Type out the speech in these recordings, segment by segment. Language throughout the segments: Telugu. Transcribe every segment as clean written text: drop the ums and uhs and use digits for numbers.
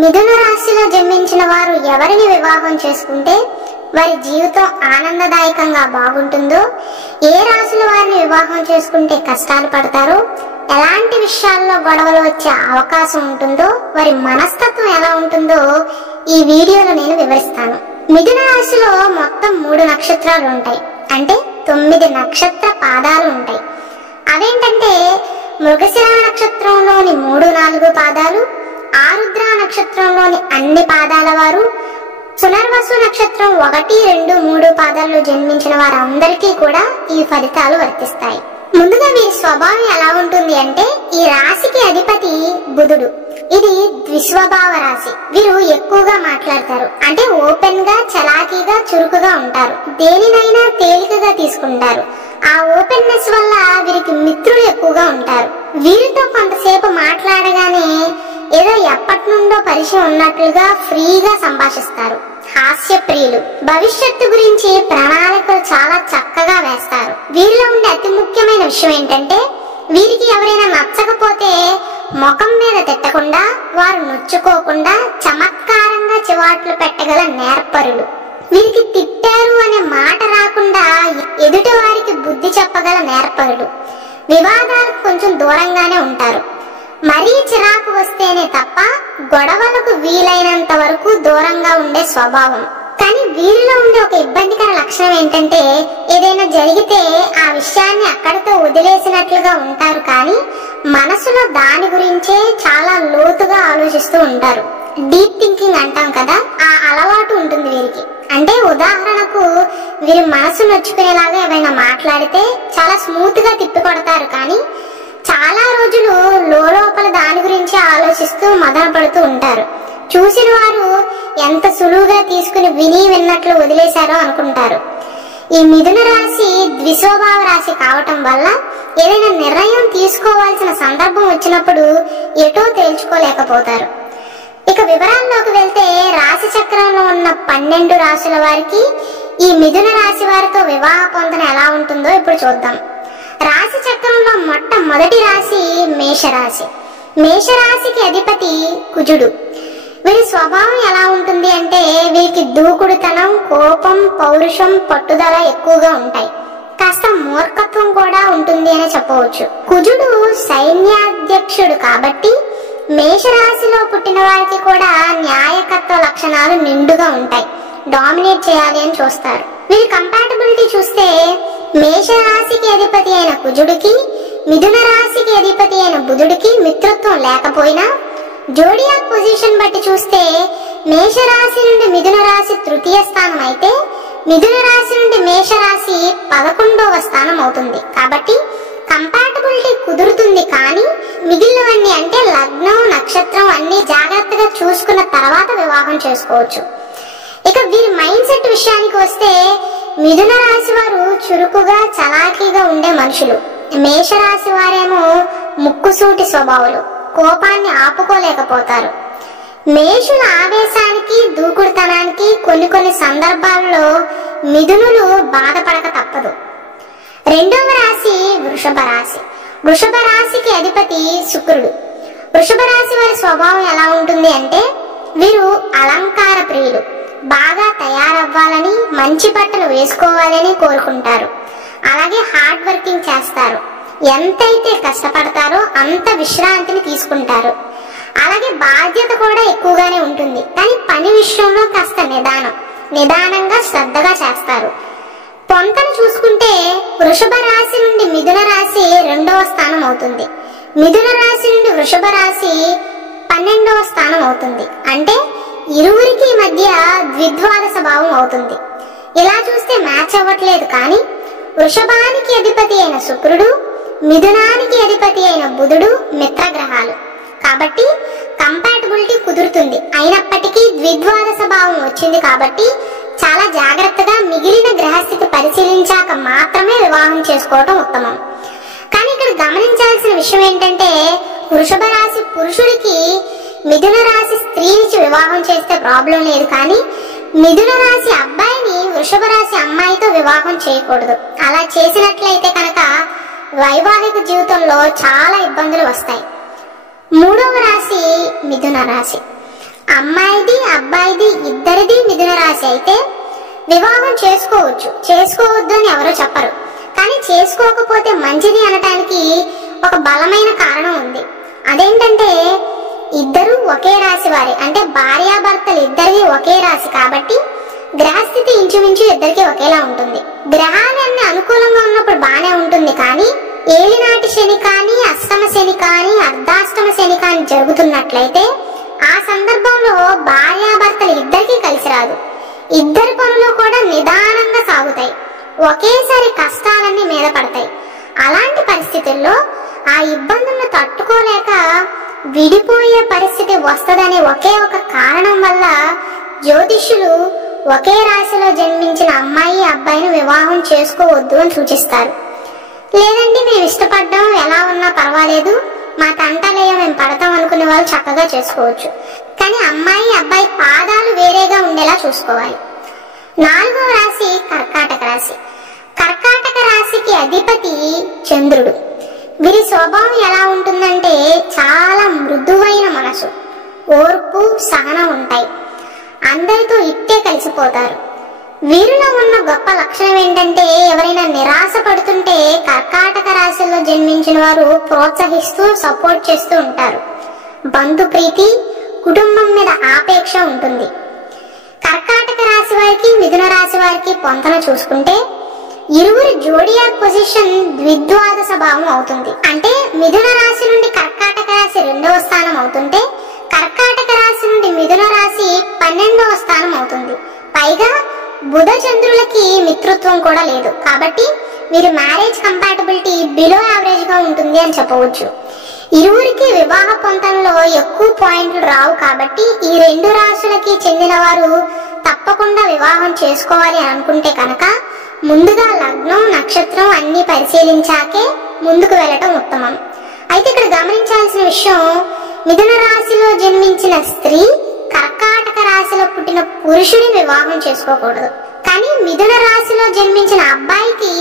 మిథున రాశిలో జన్మించిన వారు ఎవరిని వివాహం చేసుకుంటే వారి జీవితం ఆనందదాయకంగా బాగుంటుందో, ఏ రాశుల వారిని వివాహం చేసుకుంటే కష్టాలు పడతారో, ఎలాంటి విషయాల్లో గొడవలు వచ్చే అవకాశం ఉంటుందో, వారి మనస్తత్వం ఎలా ఉంటుందో ఈ వీడియోలో నేను వివరిస్తాను. మిథున రాశిలో మొత్తం 3 నక్షత్రాలు ఉంటాయి. అంటే 9 నక్షత్ర పాదాలు ఉంటాయి. అవేంటంటే మృగశిర నక్షత్రంలోని 3-4 పాదాలు, ఆరుద్ర నక్షత్రంలోని అన్ని పాదాల వారు, పునర్వసు నక్షత్రం 1, 2, 3 పాదాల్లో జన్మించిన వారందరికీ కూడా ఈ ఫలితాలు వర్తిస్తాయి. ముందుగా వీరి స్వభావం ఎలా ఉంటుంది అంటే, ఈ రాశికి అధిపతి బుధుడు. ఇది ద్విస్వభావ రాశి. వీరు ఎక్కువగా మాట్లాడతారు. అంటే ఓపెన్ గా, చలాకీగా, చురుకుగా ఉంటారు. దేనినైనా తేలికగా తీసుకుంటారు. ఆ ఓపెన్నెస్ వల్ల వీరికి మిత్రులు ఎక్కువగా ఉంటారు. వీరితో కొంతసేపు మాట్లాడగానే ఏదో ఎప్పటి నుండో పరిచయం ఉన్నట్లుగా ఫ్రీగా సంభాషిస్తారు. హాస్య ప్రియులు. భవిష్యత్తు గురించి ప్రణాళికలు చాలా చక్కగా వేస్తారు. వీరిలో ఉండే అతి ముఖ్యమైన విషయం ఏంటంటే, వీరికి ఎవరైనా నచ్చకపోతే ముఖం మీద తిట్టకుండా, వారు నొచ్చుకోకుండా చమత్కారంగా చివాట్లు పెట్టగల నేర్పరులు. వీరికి తిట్టారు అనే మాట రాకుండా ఎదుటి వారికి బుద్ధి చెప్పగల నేర్పరులు. వివాదాలకు కొంచెం దూరంగానే ఉంటారు. మరీ చిరాకు వస్తేనే తప్ప గొడవలకు వీలైనంత వరకు దూరంగా ఉండే స్వభావం. కానీ వీరిలో ఉండే ఒక ఇబ్బందికర లక్షణం ఏంటంటే, ఏదైనా జరిగితే ఆ విషయాన్ని అక్కడితో వదిలేసినట్లుగా ఉంటారు. కానీ మనసులో దాని గురించే చాలా లోతుగా ఆలోచిస్తూ ఉంటారు. డీప్ థింకింగ్ అంటాం కదా, ఆ అలవాటు ఉంటుంది వీరికి. అంటే ఉదాహరణకు, వీరి మనసు నొచ్చుకునేలాగా ఏమైనా మాట్లాడితే చాలా స్మూత్ గా తిప్పికొడతారు. కానీ చాలా రోజులు లోపల దాని గురించి ఆలోచిస్తూ మదన పడుతూ ఉంటారు. చూసిన వారు ఎంత సులువుగా తీసుకుని విన్నట్లు వదిలేశారో అనుకుంటారు. ఈ మిథున రాశి ద్విస్వభావ రాశి కావటం వల్ల ఏదైనా నిర్ణయం తీసుకోవాల్సిన సందర్భం వచ్చినప్పుడు ఎటో తేల్చుకోలేకపోతారు. ఇక వివరాల్లోకి వెళ్తే, రాశి చక్రంలో ఉన్న 12 రాశుల వారికి ఈ మిథున రాశి వారితో వివాహ పొందన ఎలా ఉంటుందో ఇప్పుడు చూద్దాం. రాశి చక్రంలో మొట్టమొదటి రాశి మేషరాశి. మేషరాశికి అధిపతి కుజుడు. వీరి స్వభావం ఎలా ఉంటుంది అంటే, వీరికి దూకుడుతనం, కోపం, పౌరుషం, పట్టుదల ఎక్కువగా ఉంటాయి. కాస్త మూర్ఖత్వం కూడా ఉంటుంది అని చెప్పవచ్చు. కుజుడు సైన్యాధ్యక్షుడు కాబట్టి మేషరాశిలో పుట్టిన వారికి కూడా న్యాయకత్వ లక్షణాలు నిండుగా ఉంటాయి. డామినేట్ చేయాలి అని చూస్తారు. వీరి కంపాటబిలిటీ చూస్తే, మేషరాశికి అధిపతి అయిన కుజుడికి, మిథున రాశికి అధిపతి అయిన బుధుడికి మిత్రత్వం లేకపోయినా, జోడియాక్ పొజిషన్ బట్టి చూస్తే మేషరాశి నుండి మిథున రాశి తృతీయ స్థానం అయితే, మిథున రాశి నుండి మేషరాశి 11వ స్థానం అవుతుంది. కాబట్టి కంపాటబిలిటీ కుదురుతుంది. కానీ మిగిలినవన్నీ అంటే లగ్నం, నక్షత్రం అన్ని జాగ్రత్తగా చూసుకున్న తర్వాత వివాహం చేసుకోవచ్చు. ఇక వీరి మైండ్ సెట్ విషయానికి వస్తే, మిథున రాశి వారు చురుకుగా, చలాకీగా ఉండే మనుషులు. మేషరాశి వారేమో ముక్కుసూటి స్వభావాలు, కోపాన్ని ఆపుకోలేకపోతారు. మేషుల ఆవేశానికి, దూకుడుతనానికి కొన్ని సందర్భాల్లో మిథునులు బాధపడక తప్పదు. రెండవ రాశి వృషభ రాశి. వృషభ రాశికి అధిపతి శుక్రుడు. వృషభ రాశి వారి స్వభావం ఎలా ఉంటుంది అంటే, వీరు అలంకార ప్రియులు. బాగా తయారవ్వాలని, మంచి బట్టలు వేసుకోవాలని కోరుకుంటారు. అలాగే హార్డ్ వర్కింగ్ చేస్తారు. ఎంతైతే కష్టపడతారో అంత విశ్రాంతిని తీసుకుంటారు. అలాగే బాధ్యత కూడా ఎక్కువగానే ఉంటుంది. కానీ పని విషయంలో కాస్త నిదానంగా శ్రద్ధగా చేస్తారు. పొంతను చూసుకుంటే వృషభ రాశి నుండి మిథున రాశి 2వ స్థానం అవుతుంది. మిథున రాశి నుండి వృషభ రాశి 12వ స్థానం అవుతుంది. అంటే ఇరువురికి మధ్య ద్విద్వాదశ భావం అవుతుంది. ఇలా చూస్తే మ్యాచ్ అవ్వట్లేదు. కానీ వృషభానికి అధిపతి అయిన శుక్రుడు, మిథునానికి అధిపతి అయిన బుధుడు మిత్రగ్రహాలు కాబట్టి కంపాటబిలిటీ కుదురుతుంది. అయినప్పటికీ ద్విద్వాదశ భావం వచ్చింది కాబట్టి చాలా జాగ్రత్తగా మిగిలిన గ్రహస్థితి పరిశీలించాక మాత్రమే వివాహం చేసుకోవటం ఉత్తమం. కానీ ఇక్కడ గమనించాల్సిన విషయం ఏంటంటే, వృషభ రాశి పురుషుడికి మిథున రాశి స్త్రీనిచ్చి వివాహం చేస్తే ప్రాబ్లం లేదు. కానీ మిథున రాశి అబ్బాయిని వృషభ రాశి అమ్మాయితో వివాహం చేయకూడదు. అలా చేసినట్లయితే కనుక వైవాహిక జీవితంలో చాలా ఇబ్బందులు వస్తాయి. 3వ రాశి మిథున రాశి. అమ్మాయిది అబ్బాయిది ఇద్దరిది మిథున రాశి అయితే వివాహం చేసుకోవచ్చు, చేసుకోవద్దు అని ఎవరో చెప్పరు. కానీ చేసుకోకపోతే మంచిది అనటానికి ఒక బలమైన కారణం ఉంది. అదేంటంటే ఇద్దరు ఒకే రాశి వారి, అంటే భార్యాభర్తలు ఇద్దరిది ఒకే రాశి కాబట్టి గ్రహస్థితి ఇంచుమించు ఇద్దరికి ఒకేలా ఉంటుంది. గ్రహాలన్నీ అనుకూలంగా ఉన్నప్పుడు బానే ఉంటుంది. కానీ ఏలినాటి శని కానీ, అష్టమ శని కానీ, అర్ధాష్టమ శని కానీ జరుగుతున్నట్లయితే ఆ సందర్భంలో భార్యాభర్తలు ఇద్దరికీ కలిసి రాదు. ఇద్దరి పనులు కూడా నిదానంగా సాగుతాయి. ఒకేసారి కష్టాలన్నీ మీద పడతాయి. అలాంటి పరిస్థితుల్లో ఆ ఇబ్బందులను తట్టుకోలేక విడిపోయే పరిస్థితి వస్తదనే ఒకే ఒక కారణం వల్ల జ్యోతిష్యులు ఒకే రాశిలో జన్మించిన అమ్మాయి అబ్బాయిని వివాహం చేసుకోవద్దు అని సూచిస్తారు. లేదండి మేము ఇష్టపడ్డాం, ఎలా ఉన్నా పర్వాలేదు, మా తంటలేయో మేము పడతాం అనుకునే వాళ్ళు చక్కగా చేసుకోవచ్చు. కానీ అమ్మాయి అబ్బాయి పాదాలు వేరేగా ఉండేలా చూసుకోవాలి. 4వ రాశి కర్కాటక రాశి. కర్కాటక రాశికి అధిపతి చంద్రుడు. వీరి స్వభావం ఎలా ఉంటుందంటే చాలా మృదువైన మనసు, ఓర్పు, సహనం ఉంటాయి. అందరితో ఇట్టే కలిసిపోతారు. వీరిలో ఉన్న గొప్ప లక్షణం ఏంటంటే ఎవరైనా నిరాశ పడుతుంటే కర్కాటక రాశిలో జన్మించిన వారు ప్రోత్సహిస్తూ సపోర్ట్ చేస్తూ ఉంటారు. బంధు ప్రీతి, కుటుంబం మీద ఆపేక్ష ఉంటుంది. కర్కాటక రాశి వారికి మిథున రాశి వారికి పొంతన చూసుకుంటే ఇరువురి జోడియాక్ పొజిషన్ ద్విద్వాదశ భావం అవుతుంది. అంటే మిథున రాశి నుండి కర్కాటక రాశి 2వ స్థానం అవుతుంటే కర్కాటక రాశి నుండి మిథున రాశి 12వ స్థానం అవుతుంది. పైగా బుధ చంద్రులకి మిత్రత్వం కూడా లేదు. కాబట్టి వీరి మ్యారేజ్ కంపాటబిలిటీ బిలో యావరేజ్ గా ఉంటుంది అని చెప్పవచ్చు. ఇరువురికి వివాహ పొంతనలో ఎక్కువ పాయింట్లు రావు. కాబట్టి ఈ 2 రాశులకి చెందిన వారు తప్పకుండా వివాహం చేసుకోవాలి అని అనుకుంటే కనుక ముందుగా లగ్నం, నక్షత్రం అన్ని పరిశీలించాకే ముందుకు వెళ్ళటం ఉత్తమం. అయితే ఇక్కడ గమనించాల్సిన విషయం, మిథున రాశిలో జన్మించిన స్త్రీ కర్కాటక రాశిలో పుట్టిన పురుషుని వివాహం చేసుకోకూడదు. కానీ మిథున రాశిలో జన్మించిన అబ్బాయికి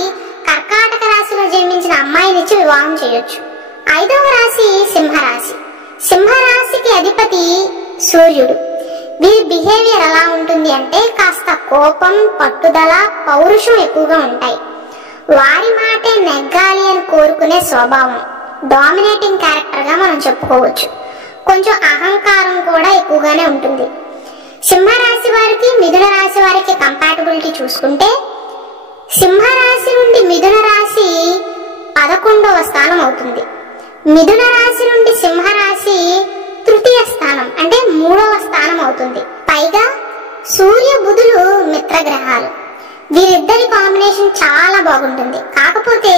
కర్కాటక రాశిలో జన్మించిన అమ్మాయినిచ్చి వివాహం చేయొచ్చు. 5వ రాశి సింహరాశి. సింహరాశికి అధిపతి సూర్యుడు. వీరి బిహేవియర్ ఎలా ఉంటుంది అంటే కాస్త కోపం, పట్టుదల, పౌరుషం ఎక్కువగా ఉంటాయి. వారి మాటే నెగ్గాలి అని కోరుకునే స్వభావం, డామినేటింగ్ క్యారెక్టర్ గా మనం చెప్పుకోవచ్చు. కొంచెం అహంకారం కూడా ఎక్కువగానే ఉంటుంది. సింహరాశి వారికి మిథున రాశి వారికి కంపాటబిలిటీ చూసుకుంటే సింహరాశి నుండి మిథున రాశి 11వ స్థానం అవుతుంది. మిథున రాశి నుండి సింహరాశి 3వ స్థానం అంటే 3వ స్థానం అవుతుంది. పైగా సూర్య బుధులు మిత్రగ్రహాలు. వీరిద్దరి కాంబినేషన్ చాలా బాగుంటుంది. కాకపోతే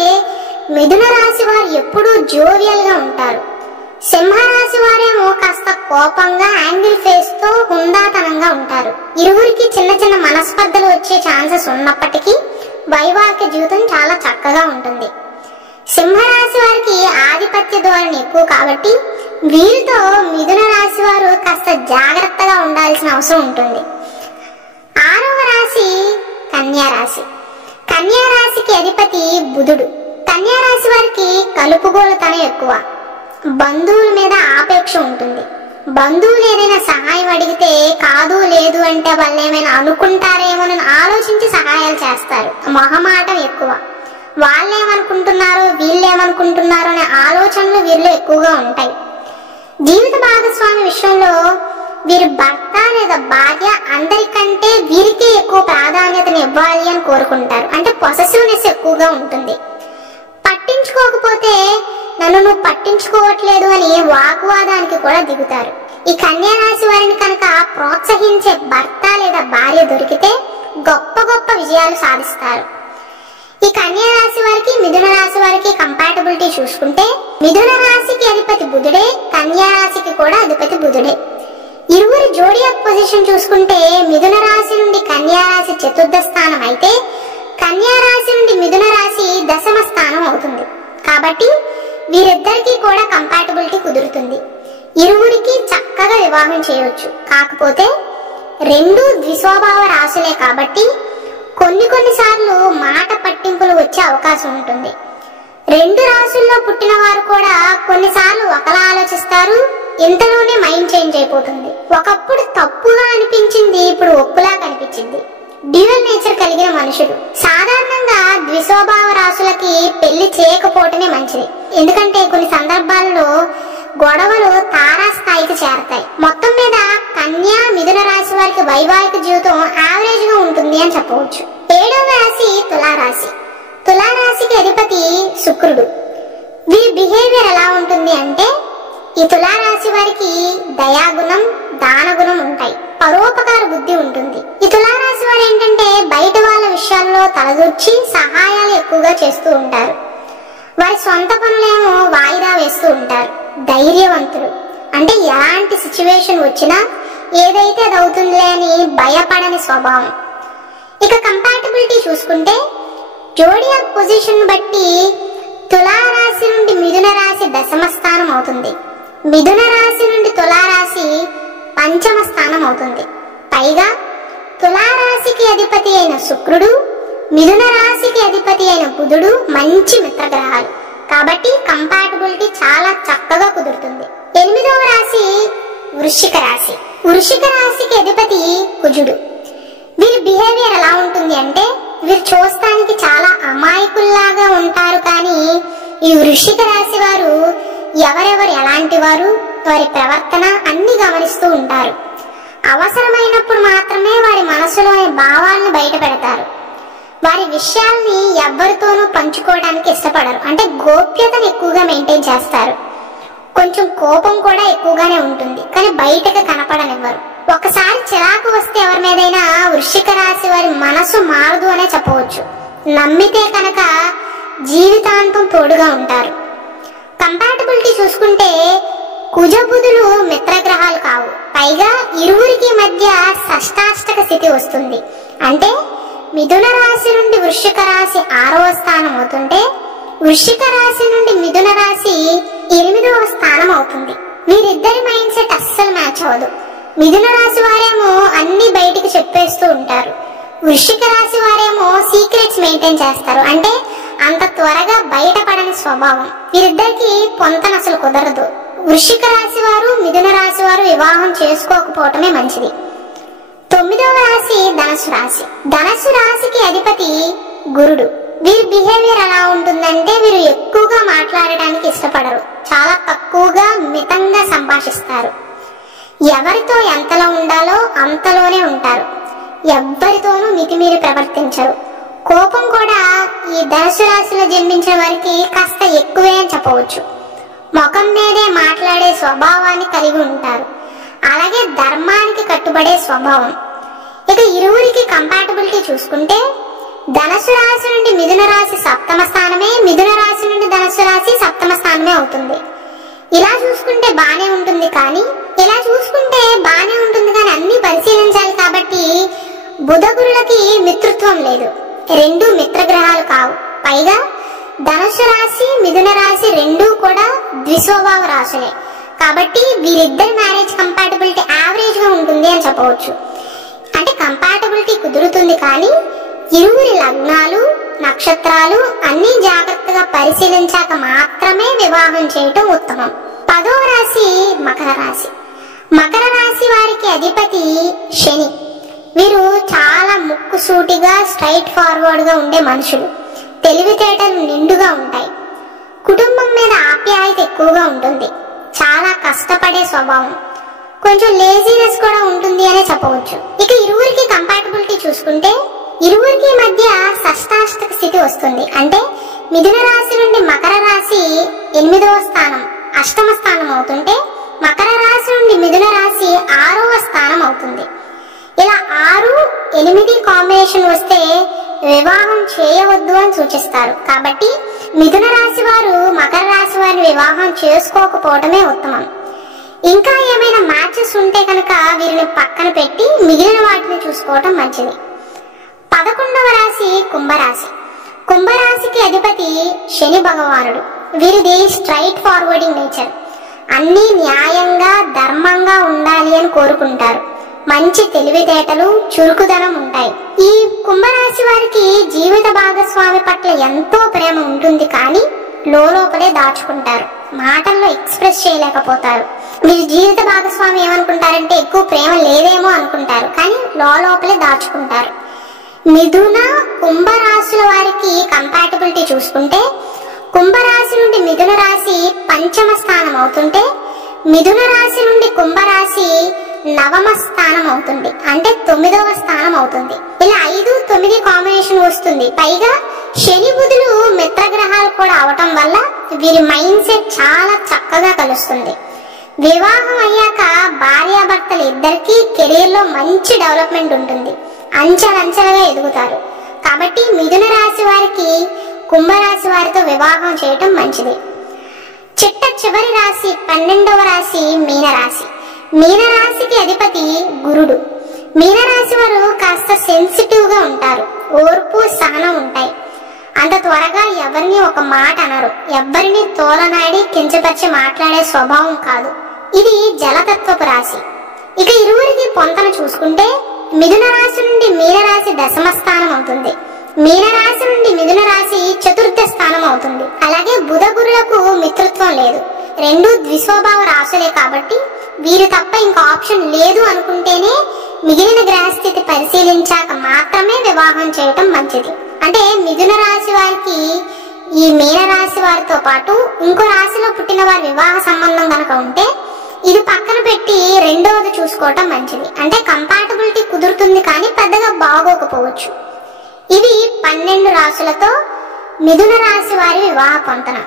మిథున రాశి వారు ఎప్పుడూ జోవియల్ గా ఉంటారు. సింహరాశి వారేమో కాస్త కోపంగా, యాంగిల్ ఫేస్ తో హుందాతనంగా ఉంటారు. ఇరువురికి చిన్న చిన్న మనస్పర్ధలు వచ్చే ఛాన్సెస్ ఉన్నప్పటికీ వైవాహిక జీవితం చాలా చక్కగా ఉంటుంది. సింహరాశి వారికి ఆధిపత్య ధోరణి ఎక్కువ కాబట్టి వీరితో మిథున రాశి వారు కాస్త జాగ్రత్తగా ఉండాల్సిన అవసరం ఉంటుంది. 6వ రాశి కన్యా రాశి. కన్యా రాశికి అధిపతి బుధుడు. కన్యా రాశి వారికి కలుపుగోలుతనం ఎక్కువ, బంధువుల మీద ఆపేక్ష ఉంటుంది. బంధువులు ఏదైనా సహాయం అడిగితే కాదు లేదు అంటే వాళ్ళు ఏమైనా అనుకుంటారేమోనని ఆలోచించి సహాయాలు చేస్తారు. మొహమాటం ఎక్కువ. వాళ్ళేమనుకుంటున్నారో వీళ్ళేమనుకుంటున్నారో అనే ఆలోచనలు వీరిలో ఎక్కువగా ఉంటాయి. జీవిత భాగస్వామి విషయంలో వీరి భర్త లేదా భార్య అందరికంటే వీరికే ఎక్కువ ప్రాధాన్యతను ఇవ్వాలి అని కోరుకుంటారు. అంటే పొసెసివ్నెస్ ఎక్కువగా ఉంటుంది. పట్టించుకోకపోతే నన్ను నువ్వు పట్టించుకోవట్లేదు అని వాగ్వాదానికి కూడా దిగుతారు. ఈ కన్యా రాశి వారిని కనుక ప్రోత్సహించే భర్త లేదా భార్య దొరికితే గొప్ప గొప్ప విజయాలు సాధిస్తారు. ఈ కన్యా రాశి వారికి మిథున రాశి వారికి కంపాటబిలిటీ చూసుకుంటే మిథున రాశికి అధిపతి బుధుడే, కన్యా రాశికి కూడా అధిపతి బుధుడే. ఇరువురి జోడియాక్ పొజిషన్ చూసుకుంటే మిథున రాశి నుండి కన్యా రాశి 4వ స్థానం అయితే కన్యా రాశి నుండి మిథున రాశి 10వ స్థానం అవుతుంది. కాబట్టి వీరిద్దరికీ కూడా కంపాటబిలిటీ కుదురుతుంది. ఇరువురికి చక్కగా వివాహం చేయవచ్చు. కాకపోతే 2 ద్విస్వభావ రాశులే కాబట్టి కొన్నిసార్లు మాట పట్టింపులు వచ్చే అవకాశం ఉంటుంది. 2 రాశుల్లో పుట్టిన వారు కూడా కొన్నిసార్లు ఒకలా ఆలోచిస్తారు, ఇంతలోనే మైండ్ చేంజ్ అయిపోతుంది. ఒకప్పుడు తప్పుగా అనిపించింది ఇప్పుడు ఒప్పులా కనిపించింది. డ్యూయల్ నేచర్ కలిగిన మనుషులు. సాధారణంగా ద్విస్వభావ రాశులకి పెళ్లి చేయకపోవటమే మంచిది. ఎందుకంటే కొన్ని సందర్భాల్లో గొడవలు తారాస్థాయికి చేరతాయి. మొత్తం మీద కన్యా మిథున రాశి వారికి వైవాహిక జీవితం యావరేజ్ గా ఉంటుంది అని చెప్పవచ్చు. 7వ రాశి తులారాశి. తులారాశికి అధిపతి శుక్రుడు. వీరి బిహేవియర్ ఎలా ఉంటుంది అంటే, ఈ తులారాశి వారికి దయాగుణం, దానగుణం ఉంటాయి. పరోపకార బుద్ధి ఉంటుంది. ఈ తులారాశి వారు ఏంటంటే బయట వాళ్ళ విషయాల్లో తలదూర్చి సహాయాలు ఎక్కువగా చేస్తూ ఉంటారు. వారి సొంత పనులేమో వాయిదా వేస్తూ ఉంటారు. ధైర్యవంతులు. అంటే ఎలాంటి సిచ్యువేషన్ వచ్చినా ఏదైతే అది అవుతుందిలే అని భయపడని స్వభావం. ఇక కంపాటబిలిటీ చూసుకుంటే జోడియాక్ పొజిషన్ బట్టి తులారాశి నుండి మిథున రాశి దశమ స్థానం అవుతుంది. మిథున రాశి నుండి తులారాశి పంచమ స్థానం అవుతుంది. పైగా తులారాశికి అధిపతి అయిన శుక్రుడు, మిథున రాశికి అధిపతి అయిన బుధుడు మంచి మిత్రగ్రహాలు. కాబట్టి కంపాటబిలిటీ చాలా చక్కగా కుదురుతుంది. 8వ రాశి వృశ్చిక రాశి. వృశ్చిక రాశికి అధిపతి కుజుడు. వీరి బిహేవియర్ ఎలా ఉంటుంది అంటే, వీరు చూస్తానికి చాలా అమాయకుల్లాగా ఉంటారు. కానీ ఈ వృశ్చిక రాశి వారు ఎవరెవరు ఎలాంటి వారు, వారి ప్రవర్తన అన్ని గమనిస్తూ ఉంటారు. అవసరమైనప్పుడు మాత్రమే వారి మనసులోని భావాలను బయట పెడతారు. వారి విషయాల్ని ఎవ్వరితోనూ పంచుకోవడానికి ఇష్టపడరు. అంటే గోప్యతను ఎక్కువగా మెయింటైన్ చేస్తారు. కొంచెం కోపం కూడా ఎక్కువగానే ఉంటుంది, కానీ బయటకు కనపడనివ్వరు. ఒకసారి చిరాకు వస్తే ఎవరి మీదైనా వృశ్చిక రాశి వారి మనసు మారదు అనే చెప్పవచ్చు. నమ్మితే కనుక జీవితాంతం తోడుగా ఉంటారు. కంపాటబిలిటీ చూసుకుంటే కుజబుధులు మిత్రగ్రహాలు కావు. పైగా ఇరువురికి మధ్య షష్టాష్టక స్థితి వస్తుంది. అంటే మిథున రాశి నుండి వృశ్చిక రాశి 6వ స్థానం అవుతుంటే, వృశ్చిక రాశి నుండి మిథున రాశి 8వ స్థానం అవుతుంది. వీరిద్దరి మైండ్ సెట్ అస్సలు మ్యాచ్ అవ్వదు. మిథున రాశి వారేమో అన్ని బయటికి చెప్పేస్తూ ఉంటారు. వృశ్చిక రాశి వారేమో సీక్రెట్స్ మెయింటైన్ చేస్తారు. అంటే అంత త్వరగా బయటపడని స్వభావం. వీరిద్దరికి పొంతన అసలు కుదరదు. వృశ్చిక రాశి వారు, మిథున రాశి వారు వివాహం చేసుకోకపోవటమే మంచిది. 9వ రాశి ధనస్సు రాశి. ధనస్సు రాశికి అధిపతి గురుడు. వీరి బిహేవియర్ ఎలా ఉంటుందంటే, వీరు ఎక్కువగా మాట్లాడటానికి ఇష్టపడరు. చాలా తక్కువగా మితంగా సంభాషిస్తారు. ఎవరితో ఎంతలో ఉండాలో అంతలోనే ఉంటారు. ఎవ్వరితోనూ మితిమీరి ప్రవర్తించరు. కోపం కూడా ఈ ధనుసు రాశిలో జన్మించిన వారికి కాస్త ఎక్కువే అని చెప్పవచ్చు. ముఖం మీదే మాట్లాడే స్వభావాన్ని కలిగి ఉంటారు. అలాగే ధర్మానికి కట్టుబడే స్వభావం. ఇక ఇరువురికి కంపాటబిలిటీ చూసుకుంటే, ధనుసు రాశి నుండి మిథున రాశి 7వ స్థానమే, మిథున రాశి నుండి ధనుసు రాశి 7వ స్థానమే అవుతుంది. ఇలా చూసుకుంటే బానే ఉంటుంది కానీ అన్ని పరిశీలించాలి. కాబట్టి బుధ గురులకి మిత్రత్వం లేదు. రెండు మిత్రగ్రహాలు కావు. పైగా ధనుసు రాశి, మిథున రాశి రెండూ కూడా ద్విస్వభావ రాశులే. కాబట్టి వీరిద్దరి మ్యారేజ్ కంపాటబిలిటీ యావరేజ్ గా ఉంటుంది అని చెప్పవచ్చు. అంటే కంపాటబిలిటీ కుదురుతుంది కానీ ఇరువురి లగ్నాలు, నక్షత్రాలు అన్ని జాగ్రత్తగా పరిశీలించాక మాత్రమే వివాహం చేయటం ఉత్తమం. 10వ రాశి మకర రాశి. మకర రాశి వారికి అధిపతి శని. వీరు చాలా ముక్కుసూటిగా స్ట్రైట్ ఫార్వర్డ్ గా ఉండే మనుషులు. తెలివితేటలు నిండుగా ఉంటాయి. కుటుంబం మీద ఆప్యాయత ఎక్కువగా ఉంటుంది. చాలా కష్టపడే స్వభావం. కొంచెం లేజీనెస్ కూడా ఉంటుంది అనే చెప్పవచ్చు. ఇక ఇరువురికి కంపాటబిలిటీ చూసుకుంటే, ఇరువురికి మధ్య షష్టాష్టక స్థితి వస్తుంది. అంటే మిథున రాశి నుండి మకర రాశి 8వ స్థానం, 8వ స్థానం అవుతుంటే, మకర రాశి నుండి మిథున రాశి 6వ స్థానం అవుతుంది. ఇలా 6, 8 కాంబినేషన్ వస్తే వివాహం చేయవద్దు అని సూచిస్తారు. కాబట్టి మిథున రాశి వారు మకర రాశి వారిని వివాహం చేసుకోకపోవడమే ఉత్తమం. ఇంకా ఏమైనా మ్యాచెస్ ఉంటే కనుక వీరిని పక్కన పెట్టి మిగిలిన వాటిని చూసుకోవటం మంచిది. 11వ రాశి కుంభరాశి. కుంభరాశికి అధిపతి శని భగవానుడు. వీరిది స్ట్రైట్ ఫార్వర్డింగ్ నేచర్. అన్ని న్యాయంగా, ధర్మంగా ఉండాలి అని కోరుకుంటారు. మంచి తెలివితేటలు, చురుకుదనం ఉంటాయి. ఈ కుంభరాశి వారికి జీవిత భాగస్వామి పట్ల ఎంతో ప్రేమ ఉంటుంది కానీ లోపలే దాచుకుంటారు. మాటల్లో ఎక్స్ప్రెస్ చేయలేకపోతారు. మీరు జీవిత భాగస్వామి ఏమనుకుంటారంటే ఎక్కువ ప్రేమ లేదేమో అనుకుంటారు, కానీ లోపలే దాచుకుంటారు. మిథున కుంభరాశుల వారికి కంపాటబిలిటీ చూసుకుంటే కుంభరాశి నుండి మిథున రాశి పంచమ స్థానం అవుతుంటే మిథున రాశి నుండి కుంభరాశి నవమ స్థానం అవుతుంది, అంటే 9వ స్థానం అవుతుంది. ఇలా 5, 9 కాంబినేషన్ వస్తుంది. పైగా శని బుధులు మిత్రగ్రహాలు కూడా అవటం వల్ల వీరి మైండ్ సెట్ చాలా చక్కగా కలుస్తుంది. వివాహం అయ్యాక భార్యాభర్తలు ఇద్దరికి కెరీర్ లో మంచి డెవలప్మెంట్ ఉంటుంది, అంచెలంచెలుగా ఎదుగుతారు. కాబట్టి మిథున రాశి వారికి కుంభరాశి వారితో వివాహం చేయటం మంచిది. చివరి రాశి 12వ రాశి మీనరాశి. మీనరాశికి అధిపతి గురుడు. మీనరాశి వారు కాస్త సెన్సిటివ్ గా ఉంటారు, ఓర్పు సహనం ఉంటాయి. అంత త్వరగా ఎవరిని ఒక మాట అనరు, ఎవ్వరిని తోలనాడి కించపరిచి మాట్లాడే స్వభావం కాదు. ఇది జలతత్వపు రాశి. ఇక ఇరువురికి పొంతన చూసుకుంటే మిథున రాశి నుండి మీనరాశి దశమ స్థానం అవుతుంది, మీనరాశి నుండి మిథున రాశి చతుర్థ స్థానం అవుతుంది. అలాగే బుధ గురులకు మిత్రత్వం లేదు, రెండు ద్విస్వభావ రాశులే. కాబట్టి వీరు తప్ప ఇంకా ఆప్షన్ లేదు అనుకుంటేనే మిగిలిన గ్రహస్థితి పరిశీలించాక మాత్రమే వివాహం చేయటం మంచిది. అంటే మిథున రాశి వారికి ఈ మీనరాశి వారితో పాటు ఇంకో రాశిలో పుట్టిన వారి వివాహ సంబంధం కనుక ఉంటే ఇది పక్కన పెట్టి రెండవది చూసుకోవటం మంచిది. అంటే కంపాటబిలిటీ కుదురుతుంది, కానీ పెద్దగా బాగోకపోవచ్చు. ఇవి 12 రాశులతో మిథున రాశి వారి వివాహ పొంతన.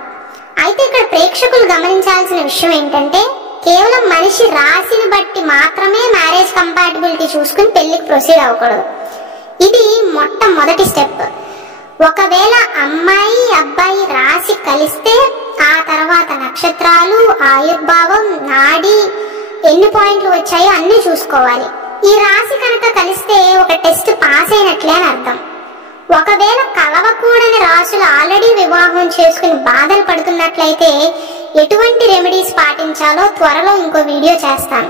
అయితే ఇక్కడ ప్రేక్షకులు గమనించాల్సిన విషయం ఏంటంటే కేవలం మనిషి రాశిని బట్టి మాత్రమే మ్యారేజ్ కంపాటబిలిటీ చూసుకుని పెళ్లికి ప్రొసీడ్ అవ్వకూడదు. ఇది మొట్టమొదటి స్టెప్. ఒకవేళ అమ్మాయి అబ్బాయి రాశి కలిస్తే ఆ తర్వాత నక్షత్రాలు, ఆయుర్భావం, నాడి ఎన్ని పాయింట్లు వచ్చాయో అన్ని చూసుకోవాలి. ఈ రాశి కనుక కలిస్తే ఒక టెస్ట్ పాస్ అయినట్లే అని అర్థం. ఒకవేళ కలవకూడని రాశులు ఆల్రెడీ వివాహం చేసుకుని బాధలు పడుతున్నట్లయితే ఎటువంటి రెమెడీస్ పాటించాలో త్వరలో ఇంకో వీడియో చేస్తాను.